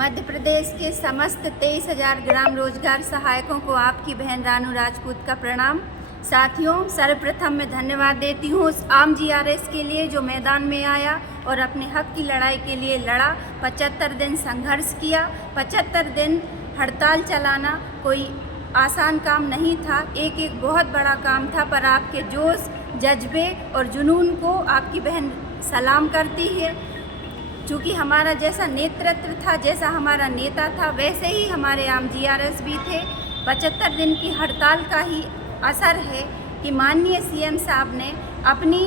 मध्य प्रदेश के समस्त 23,000 ग्राम रोजगार सहायकों को आपकी बहन रानू राजपूत का प्रणाम। साथियों, सर्वप्रथम मैं धन्यवाद देती हूँ उस आम जीआरएस के लिए जो मैदान में आया और अपने हक की लड़ाई के लिए लड़ा। 75 दिन संघर्ष किया। 75 दिन हड़ताल चलाना कोई आसान काम नहीं था, एक बहुत बड़ा काम था, पर आपके जोश, जज्बे और जुनून को आपकी बहन सलाम करती है। चूँकि हमारा जैसा नेतृत्व था, जैसा हमारा नेता था, वैसे ही हमारे आम जीआरएस भी थे। 75 दिन की हड़ताल का ही असर है कि माननीय सीएम साहब ने अपनी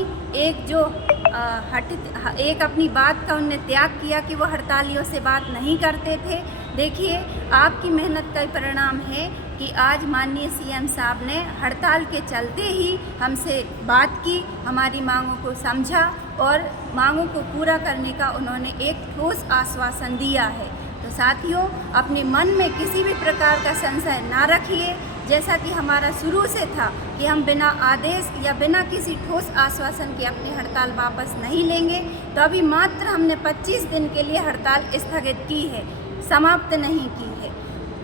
अपनी बात का उन्हें त्याग किया कि वो हड़तालियों से बात नहीं करते थे। देखिए, आपकी मेहनत का परिणाम है कि आज माननीय सीएम साहब ने हड़ताल के चलते ही हमसे बात की, हमारी मांगों को समझा और मांगों को पूरा करने का उन्होंने एक ठोस आश्वासन दिया है। तो साथियों, अपने मन में किसी भी प्रकार का संशय ना रखिए। जैसा कि हमारा शुरू से था कि हम बिना आदेश या बिना किसी ठोस आश्वासन के अपनी हड़ताल वापस नहीं लेंगे, तो अभी मात्र हमने 25 दिन के लिए हड़ताल स्थगित की है, समाप्त नहीं की है।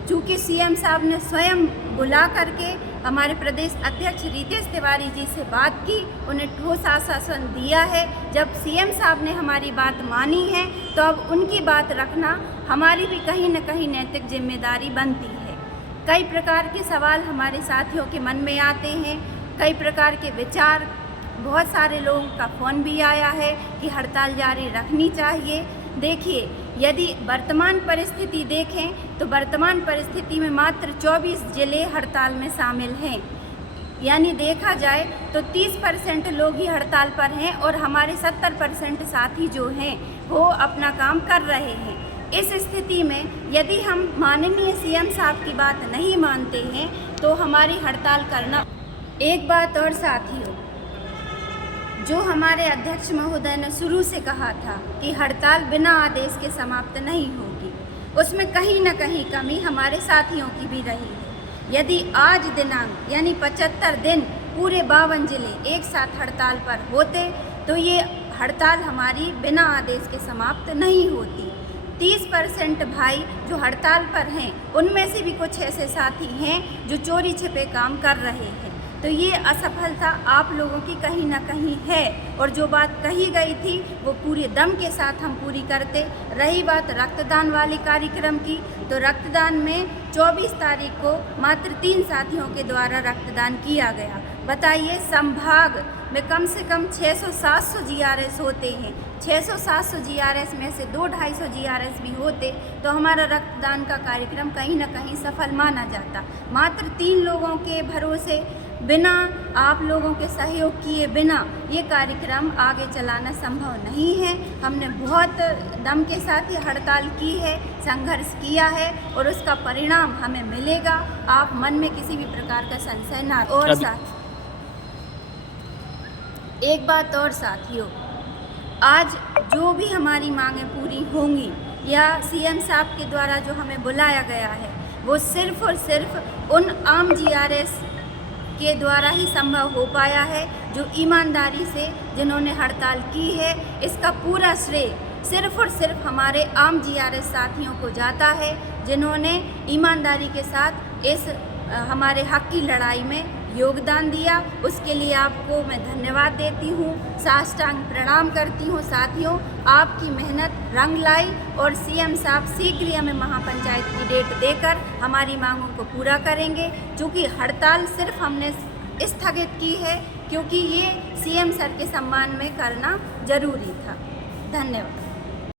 चूँकि सीएम साहब ने स्वयं बुला करके हमारे प्रदेश अध्यक्ष रितेश तिवारी जी से बात की, उन्हें ठोस आश्वासन दिया है। जब सीएम साहब ने हमारी बात मानी है, तो अब उनकी बात रखना हमारी भी कहीं न कहीं नैतिक जिम्मेदारी बनती है। कई प्रकार के सवाल हमारे साथियों के मन में आते हैं, कई प्रकार के विचार, बहुत सारे लोगों का फ़ोन भी आया है कि हड़ताल जारी रखनी चाहिए। देखिए, यदि वर्तमान परिस्थिति देखें तो वर्तमान परिस्थिति में मात्र 24 जिले हड़ताल में शामिल हैं। यानी देखा जाए तो 30% लोग ही हड़ताल पर हैं और हमारे 70% साथी जो हैं वो अपना काम कर रहे हैं। इस स्थिति में यदि हम माननीय सीएम साहब की बात नहीं मानते हैं तो हमारी हड़ताल करना। एक बात और साथियों, जो हमारे अध्यक्ष महोदय ने शुरू से कहा था कि हड़ताल बिना आदेश के समाप्त नहीं होगी, उसमें कहीं न कहीं कमी हमारे साथियों की भी रही है। यदि आज दिनांक यानी 75 दिन पूरे 52 जिले एक साथ हड़ताल पर होते तो ये हड़ताल हमारी बिना आदेश के समाप्त नहीं होती। 30% भाई जो हड़ताल पर हैं, उनमें से भी कुछ ऐसे साथी हैं जो चोरी छिपे काम कर रहे हैं। तो ये असफलता आप लोगों की कहीं ना कहीं है और जो बात कही गई थी वो पूरे दम के साथ हम पूरी करते। रही बात रक्तदान वाले कार्यक्रम की, तो रक्तदान में 24 तारीख को मात्र 3 साथियों के द्वारा रक्तदान किया गया। बताइए, संभाग में कम से कम 600-700 जीआरएस होते हैं। 600-700 जीआरएस में से 200-250 जीआरएस भी होते तो हमारा रक्तदान का कार्यक्रम कहीं ना कहीं सफल माना जाता। मात्र 3 लोगों के भरोसे, बिना आप लोगों के सहयोग किए बिना ये कार्यक्रम आगे चलाना संभव नहीं है। हमने बहुत दम के साथ ये हड़ताल की है, संघर्ष किया है और उसका परिणाम हमें मिलेगा। आप मन में किसी भी प्रकार का संशय ना। और साथ एक बात और साथियों, आज जो भी हमारी मांगें पूरी होंगी या सीएम साहब के द्वारा जो हमें बुलाया गया है, वो सिर्फ और सिर्फ उन आम जीआरएस के द्वारा ही संभव हो पाया है जो ईमानदारी से जिन्होंने हड़ताल की है। इसका पूरा श्रेय सिर्फ और सिर्फ हमारे आम जीआरएस साथियों को जाता है जिन्होंने ईमानदारी के साथ इस हमारे हक की लड़ाई में योगदान दिया। उसके लिए आपको मैं धन्यवाद देती हूँ, साष्टांग प्रणाम करती हूँ। साथियों, आपकी मेहनत रंग लाई और सीएम साहब शीघ्र ही हमें महापंचायत की डेट देकर हमारी मांगों को पूरा करेंगे। क्योंकि हड़ताल सिर्फ हमने स्थगित की है क्योंकि ये सीएम सर के सम्मान में करना जरूरी था। धन्यवाद।